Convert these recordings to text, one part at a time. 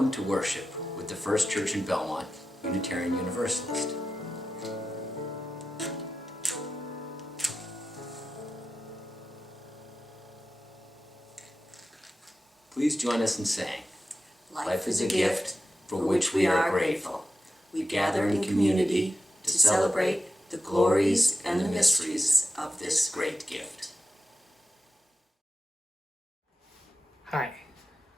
Welcome to worship with the First Church in Belmont, Unitarian Universalist. Please join us in saying, Life is a gift for which we are grateful. We gather in community to celebrate the glories and the mysteries of this great gift. Hi,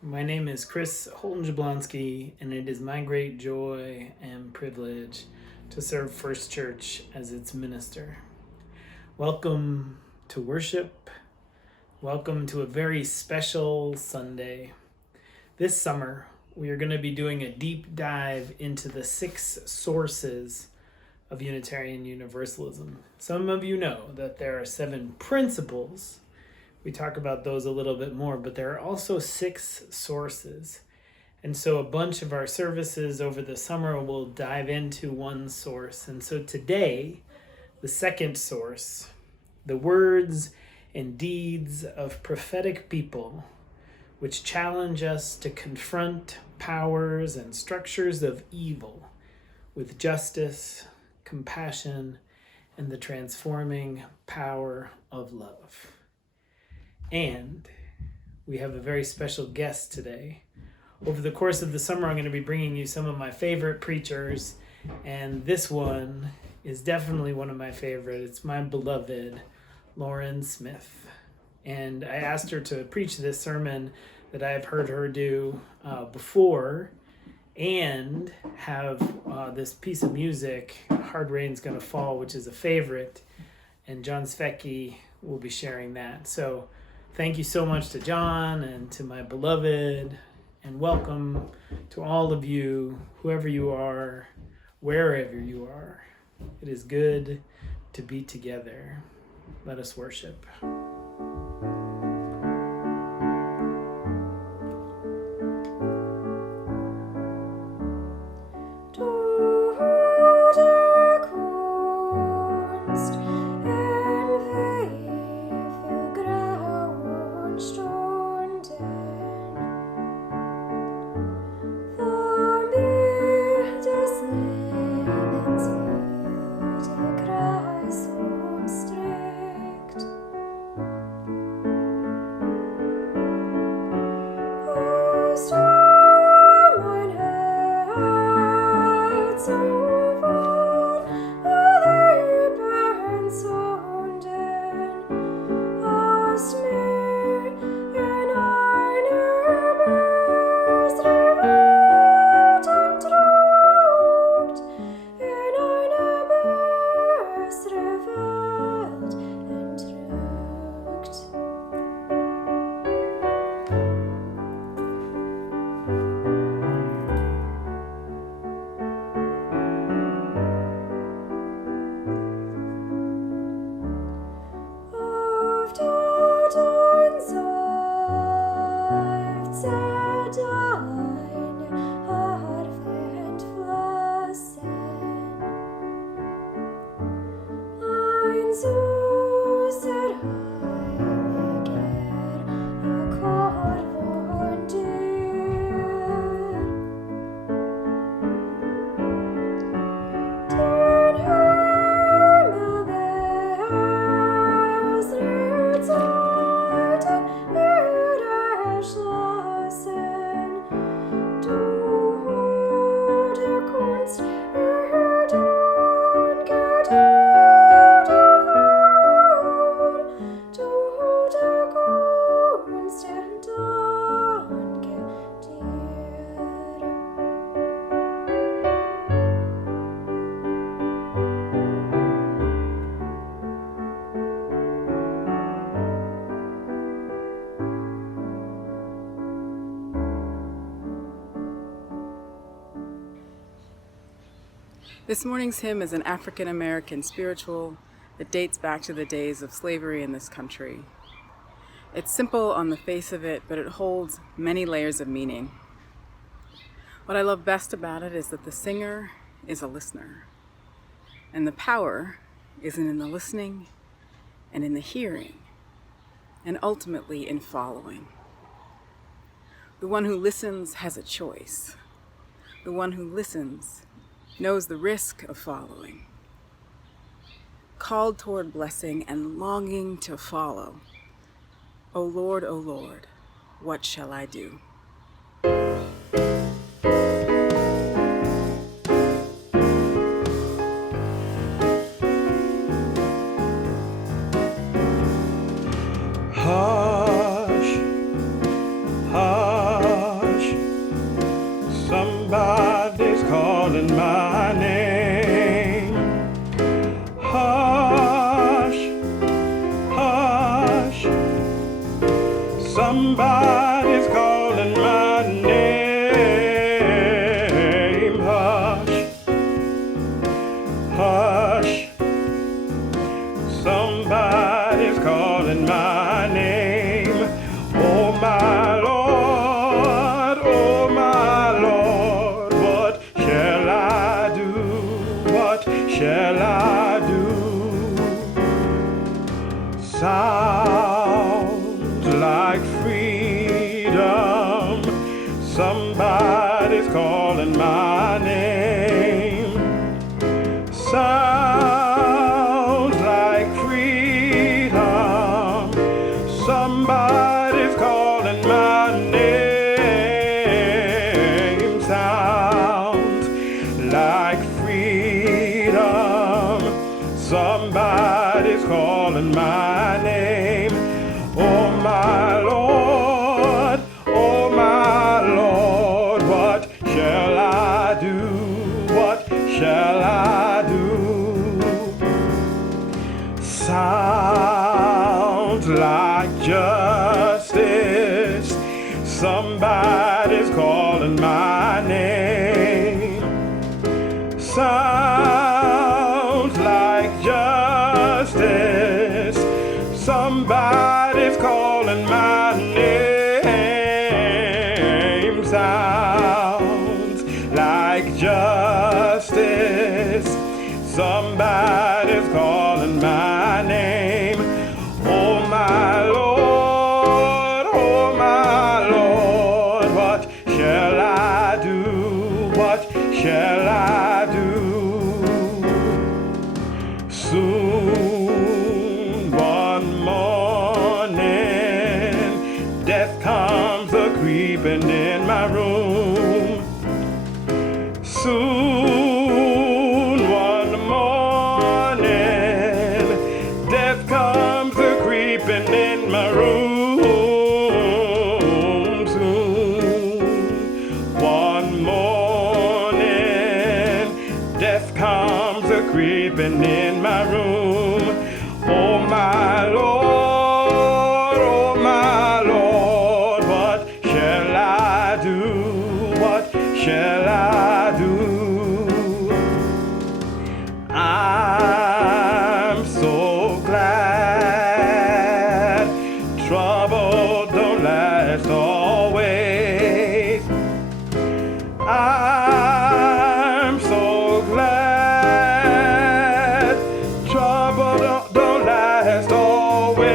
my name is Chris Holton-Jablonski, and it is my great joy and privilege to serve First Church as its minister. Welcome to worship. Welcome to a very special Sunday. This summer, we are going to be doing a deep dive into the 6 sources of Unitarian Universalism. Some of you know that there are 7 principles. We talk about those a little bit more, but there are also 6 sources. And so a bunch of our services over the summer will dive into one source. And so today, the second source, the words and deeds of prophetic people, which challenge us to confront powers and structures of evil with justice, compassion, and the transforming power of love. And we have a very special guest today. Over the course of the summer, I'm going to be bringing you some of my favorite preachers, and this one is definitely one of my favorites. It's my beloved Lauren Smith. And I asked her to preach this sermon that I've heard her do before, and have this piece of music, Hard Rain's Gonna Fall, which is a favorite, and John Svecki will be sharing that. So thank you so much to John and to my beloved, and welcome to all of you, whoever you are, wherever you are. It is good to be together. Let us worship. This morning's hymn is an African-American spiritual that dates back to the days of slavery in this country. It's simple on the face of it, but it holds many layers of meaning. What I love best about it is that the singer is a listener, and the power isn't in the listening and in the hearing, and ultimately in following. The one who listens has a choice. The one who listens knows the risk of following. Called toward blessing and longing to follow. O Lord, what shall I do? Hush, hush, somebody's calling my name. Hush, hush, somebody's calling my name. Hush, hush, somebody's calling my name. Oh my Lord, what shall I do? What shall I do? Sounds like freedom. Somebody's calling my name. Sounds like freedom. Somebody's calling my name. Sounds like freedom. Somebody's calling my name. Oh my Lord, what shall I do? What shall I do? Sounds like justice. Somebody's calling my name. Sounds like justice. Somebody's calling my name. Sounds like justice. Somebody's calling my name. Oh my Lord, what shall I do? What shall I do? Soon one morning, death comes a creeping in my room. Soon one morning, death comes a creeping in my room. Soon one morning, death comes a creeping in my room. Oh my Lord, what shall I do? What shall I do? I'm so glad trouble don't last always. I'm so glad trouble don't last always.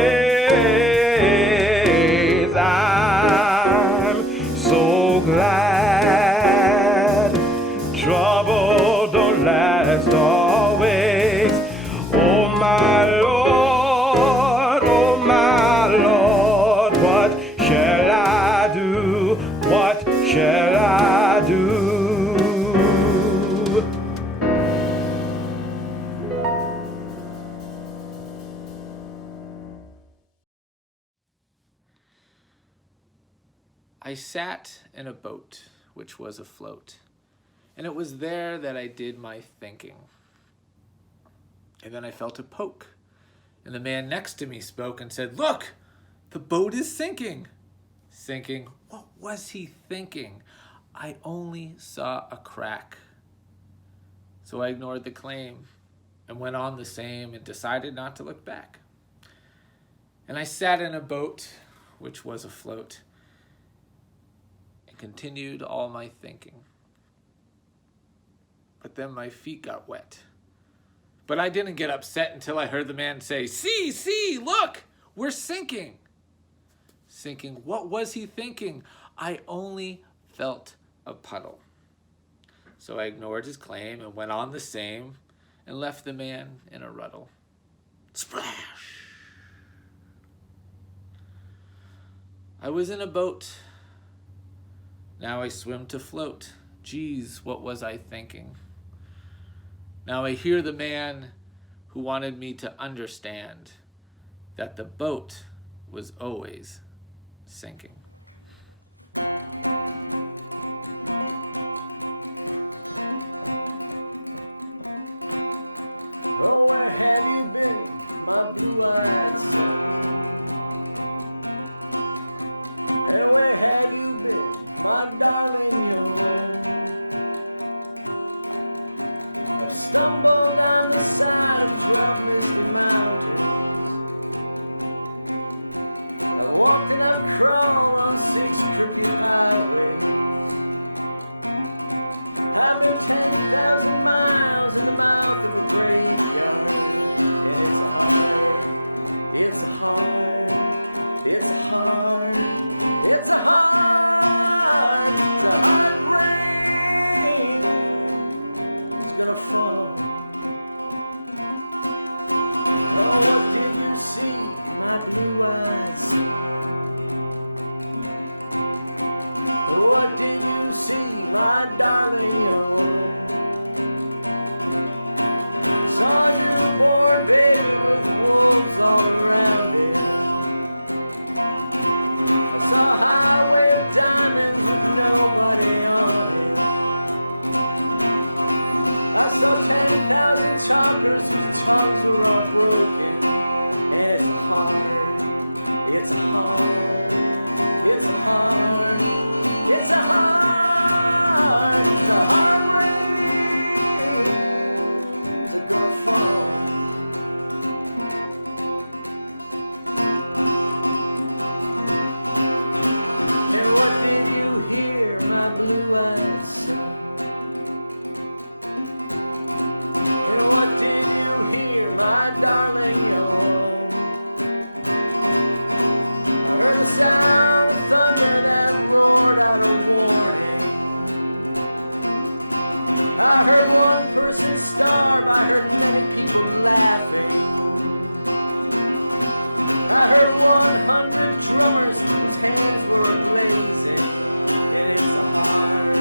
I'm so glad trouble don't last always. Oh my Lord, what shall I do? What shall I do? I sat in a boat which was afloat, and it was there that I did my thinking. And then I felt a poke, and the man next to me spoke and said, "Look, the boat is sinking." Sinking? What was he thinking? I only saw a crack. So I ignored the claim and went on the same and decided not to look back. And I sat in a boat which was afloat and continued all my thinking. But then my feet got wet. But I didn't get upset until I heard the man say, See, look, we're sinking." Sinking, what was he thinking? I only felt a puddle. So I ignored his claim and went on the same and left the man in a ruddle. Splash! I was in a boat. Now I swim to float. Geez, what was I thinking? Now I hear the man who wanted me to understand that the boat was always sinking. Oh, where have you been, my blue-eyed son? And where have you been, my darling young one? I've stumbled down the side of 12 misty mountains. I've walked and I've crawled on 6 crooked highways. I've been 10,000 miles in the mouth of a graveyard. And it's a hard, it's a hard, it's a hard, it's a hard, it's a hard rain. It's gonna fall. Oh, what did you see, my blue-eyed son? What did you see, my darling young? Saw a newborn baby with wolves all around it. I saw a highway of diamonds with nobody on it. I saw 10,000 talkers whose tongues were all broken. And it's hard, it's hard, it's hard, it's a hard, it's a hard rains are gonna fall. And what did you hear, my blue-eyed son? And what did you hear, my darling young one? I heard the sound of thunder that roared out a warning. I heard one person starve, I heard many people laughing. I heard 100 drummers whose hands were blazing. And it's a hard,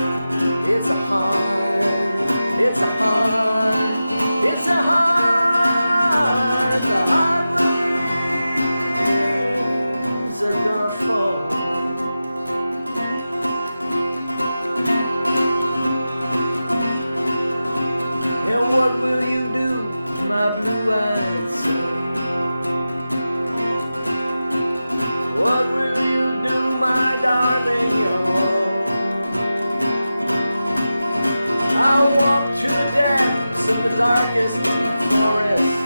it's a hard, it's a hard, it's a hard, it's a hard rains are gonna fall. And what will you do, my blue-eyed son? What will you do, my darling young one? I'll walk to the depths of the darkest deep forest,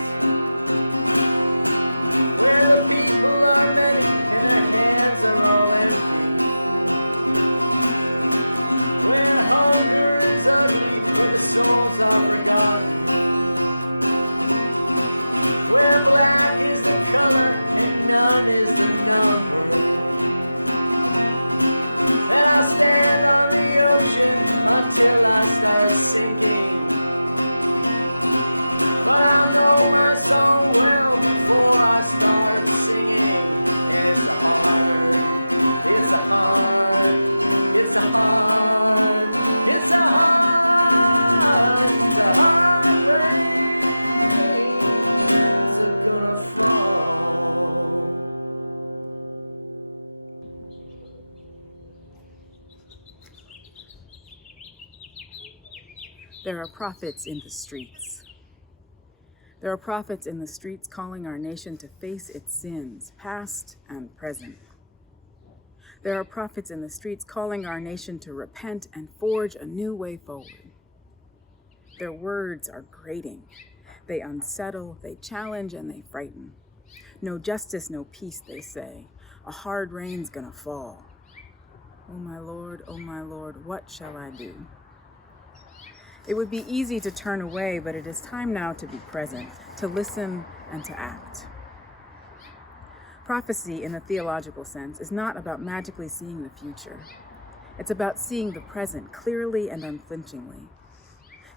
where the people are many and their hands are all empty, where hunger is ugly, where the souls are forgotten, where black is the color and none is the number. And I'll stand on the ocean until I start sinking, but I'll know my song well before I start singing. And it's a hard, it's a hard, it's a hard, it's a hard, it's a hard rains are gonna fall. There are prophets in the streets. There are prophets in the streets calling our nation to face its sins, past and present. There are prophets in the streets calling our nation to repent and forge a new way forward. Their words are grating. They unsettle, they challenge, and they frighten. No justice, no peace, they say. A hard rain's gonna fall. Oh my Lord, what shall I do? It would be easy to turn away, but it is time now to be present, to listen and to act. Prophecy, in the theological sense, is not about magically seeing the future. It's about seeing the present clearly and unflinchingly.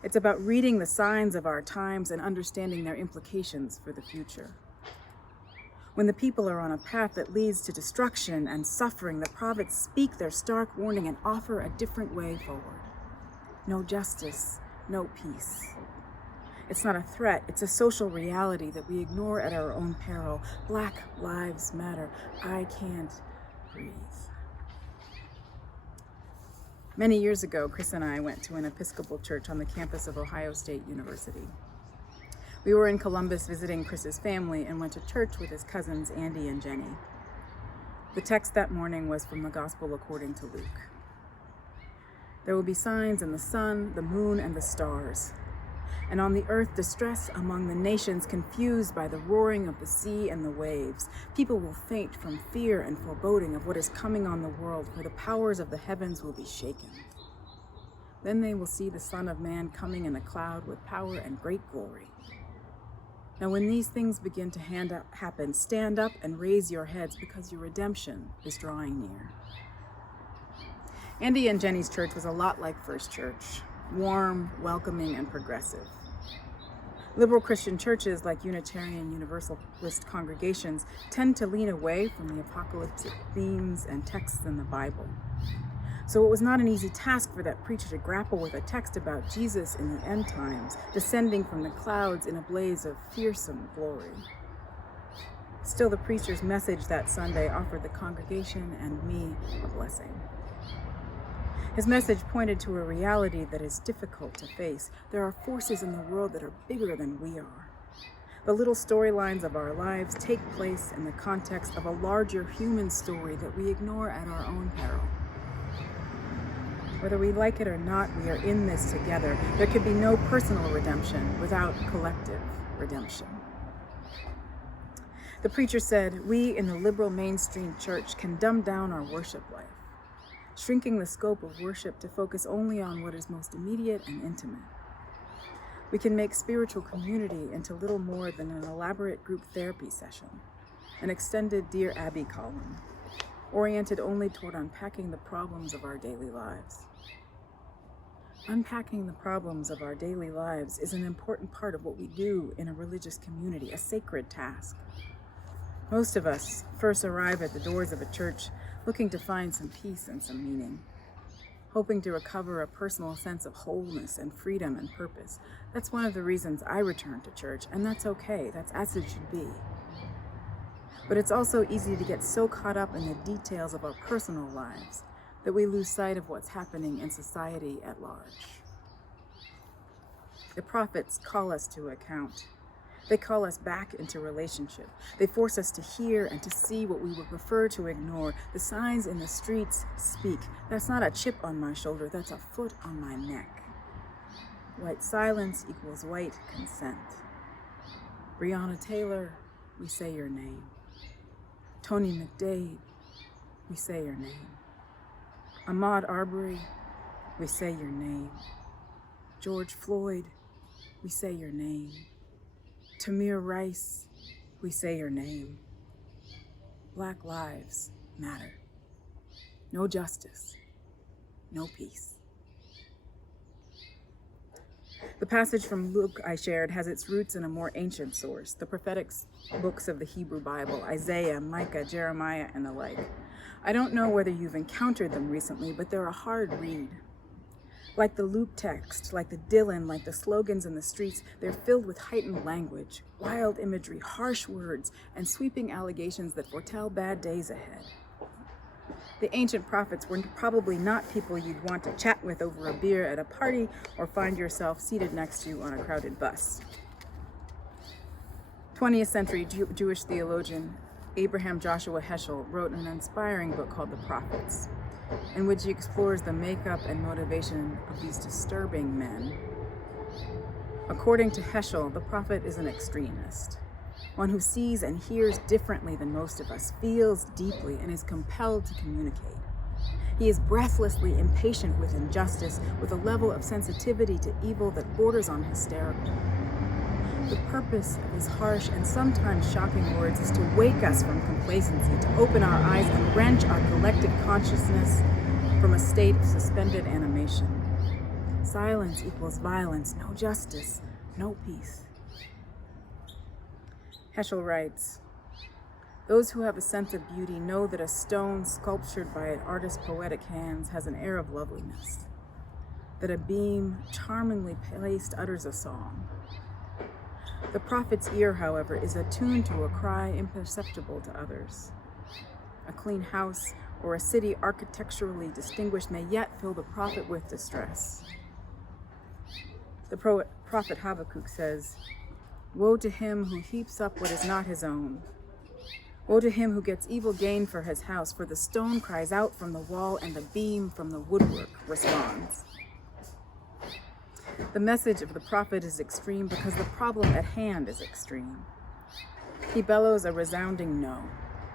It's about reading the signs of our times and understanding their implications for the future. When the people are on a path that leads to destruction and suffering, the prophets speak their stark warning and offer a different way forward. No justice, no peace. It's not a threat, it's a social reality that we ignore at our own peril. Black lives matter. I can't breathe. Many years ago, Chris and I went to an Episcopal church on the campus of Ohio State University. We were in Columbus visiting Chris's family and went to church with his cousins, Andy and Jenny. The text that morning was from the Gospel according to Luke. There will be signs in the sun, the moon, and the stars. And on the earth, distress among the nations, confused by the roaring of the sea and the waves. People will faint from fear and foreboding of what is coming on the world, for the powers of the heavens will be shaken. Then they will see the Son of Man coming in a cloud with power and great glory. Now when these things begin to happen, stand up and raise your heads, because your redemption is drawing near. Andy and Jenny's church was a lot like First Church, warm, welcoming, and progressive. Liberal Christian churches like Unitarian Universalist congregations tend to lean away from the apocalyptic themes and texts in the Bible. So it was not an easy task for that preacher to grapple with a text about Jesus in the end times, descending from the clouds in a blaze of fearsome glory. Still, the preacher's message that Sunday offered the congregation and me a blessing. His message pointed to a reality that is difficult to face. There are forces in the world that are bigger than we are. The little storylines of our lives take place in the context of a larger human story that we ignore at our own peril. Whether we like it or not, we are in this together. There could be no personal redemption without collective redemption. The preacher said, we in the liberal mainstream church can dumb down our worship life, shrinking the scope of worship to focus only on what is most immediate and intimate. We can make spiritual community into little more than an elaborate group therapy session, an extended Dear Abby callin, oriented only toward unpacking the problems of our daily lives. Unpacking the problems of our daily lives is an important part of what we do in a religious community, a sacred task. Most of us first arrive at the doors of a church looking to find some peace and some meaning, hoping to recover a personal sense of wholeness and freedom and purpose. That's one of the reasons I return to church, and that's okay. That's as it should be. But it's also easy to get so caught up in the details of our personal lives that we lose sight of what's happening in society at large. The prophets call us to account. They call us back into relationship. They force us to hear and to see what we would prefer to ignore. The signs in the streets speak. That's not a chip on my shoulder, that's a foot on my neck. White silence equals white consent. Breonna Taylor, we say your name. Tony McDade, we say your name. Ahmaud Arbery, we say your name. George Floyd, we say your name. Tamir Rice, we say your name. Black lives matter. No justice, no peace. The passage from Luke I shared has its roots in a more ancient source, the prophetic books of the Hebrew Bible, Isaiah, Micah, Jeremiah, and the like. I don't know whether you've encountered them recently, but they're a hard read. Like the Luke text, like the Dylan, like the slogans in the streets, they're filled with heightened language, wild imagery, harsh words, and sweeping allegations that foretell bad days ahead. The ancient prophets were probably not people you'd want to chat with over a beer at a party or find yourself seated next to on a crowded bus. 20th century Jewish theologian Abraham Joshua Heschel wrote an inspiring book called The Prophets, in which he explores the makeup and motivation of these disturbing men. According to Heschel, the prophet is an extremist, one who sees and hears differently than most of us, feels deeply, and is compelled to communicate. He is breathlessly impatient with injustice, with a level of sensitivity to evil that borders on hysterical. The purpose of his harsh and sometimes shocking words is to wake us from complacency, to open our eyes and wrench our collective consciousness from a state of suspended animation. Silence equals violence, no justice, no peace. Heschel writes, "Those who have a sense of beauty know that a stone sculptured by an artist's poetic hands has an air of loveliness, that a beam charmingly placed utters a song. The prophet's ear, however, is attuned to a cry imperceptible to others. A clean house or a city architecturally distinguished may yet fill the prophet with distress." The prophet Habakkuk says, "Woe to him who heaps up what is not his own. Woe to him who gets evil gain for his house, for the stone cries out from the wall and the beam from the woodwork responds." The message of the prophet is extreme because the problem at hand is extreme. He bellows a resounding no,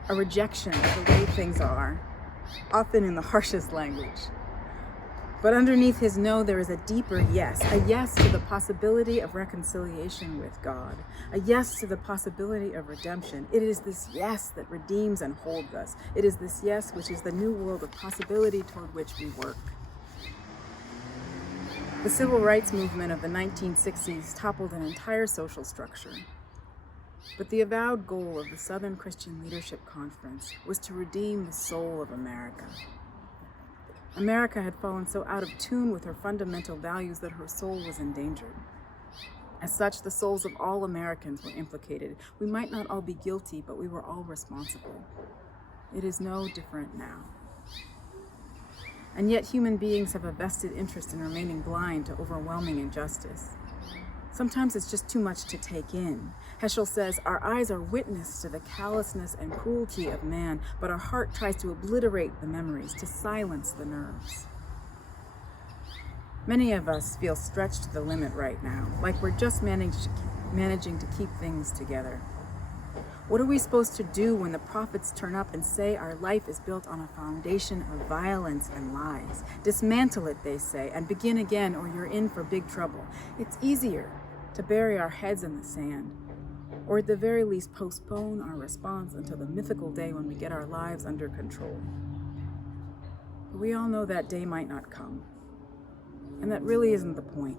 a rejection of the way things are, often in the harshest language. But underneath his no, there is a deeper yes, a yes to the possibility of reconciliation with God, a yes to the possibility of redemption. It is this yes that redeems and holds us. It is this yes which is the new world of possibility toward which we work. The civil rights movement of the 1960s toppled an entire social structure. But the avowed goal of the Southern Christian Leadership Conference was to redeem the soul of America. America had fallen so out of tune with her fundamental values that her soul was endangered. As such, the souls of all Americans were implicated. We might not all be guilty, but we were all responsible. It is no different now. And yet human beings have a vested interest in remaining blind to overwhelming injustice. Sometimes it's just too much to take in. Heschel says, "Our eyes are witness to the callousness and cruelty of man, but our heart tries to obliterate the memories, to silence the nerves." Many of us feel stretched to the limit right now, like we're just managing to keep things together. What are we supposed to do when the prophets turn up and say our life is built on a foundation of violence and lies? Dismantle it, they say, and begin again, or you're in for big trouble. It's easier to bury our heads in the sand, or at the very least postpone our response until the mythical day when we get our lives under control. But we all know that day might not come, and that really isn't the point.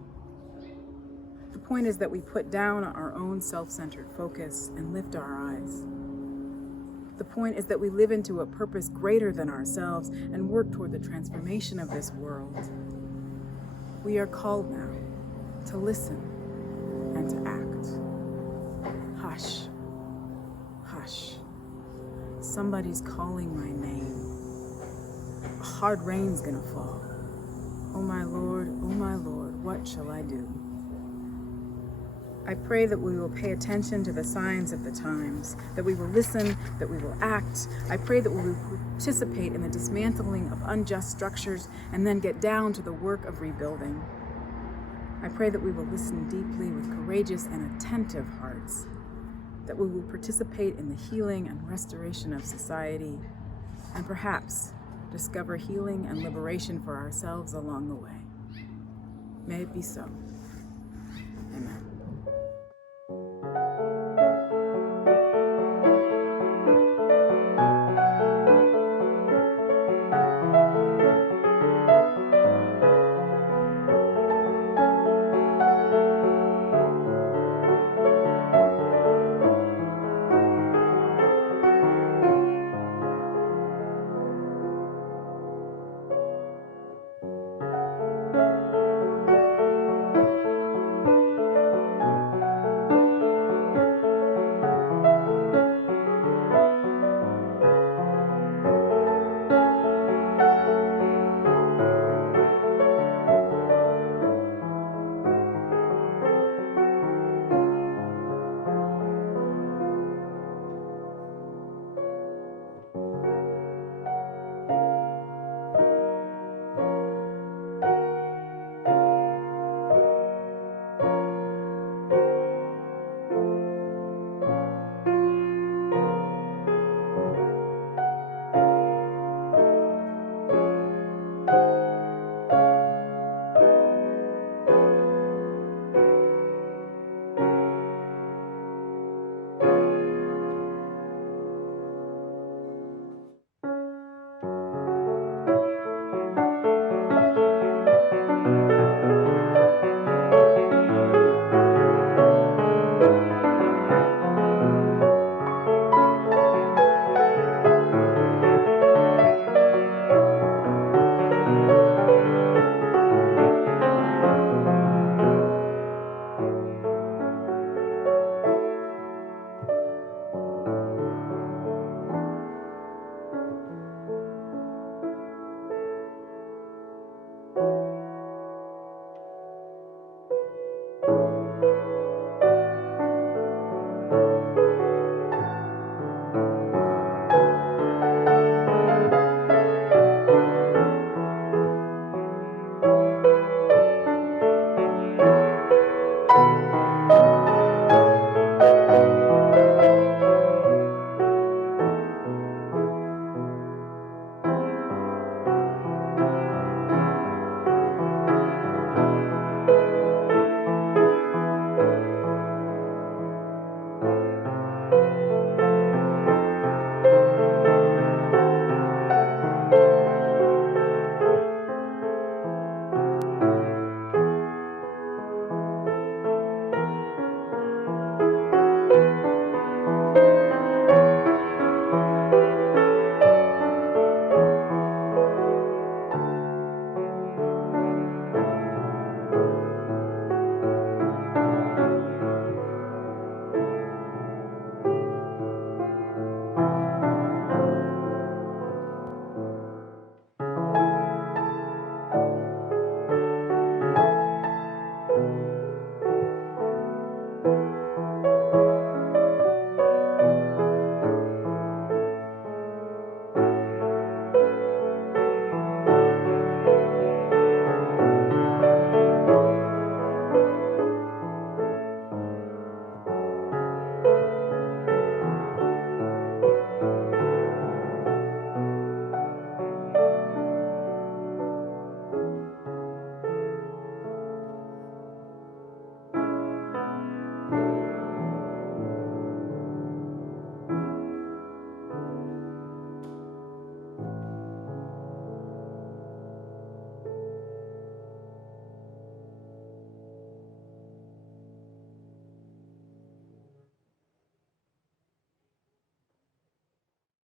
The point is that we put down our own self-centered focus and lift our eyes. The point is that we live into a purpose greater than ourselves and work toward the transformation of this world. We are called now to listen and to act. Hush, hush. Somebody's calling my name. A hard rain's gonna fall. Oh my Lord, what shall I do? I pray that we will pay attention to the signs of the times, that we will listen, that we will act. I pray that we will participate in the dismantling of unjust structures and then get down to the work of rebuilding. I pray that we will listen deeply with courageous and attentive hearts, that we will participate in the healing and restoration of society, and perhaps discover healing and liberation for ourselves along the way. May it be so. Amen.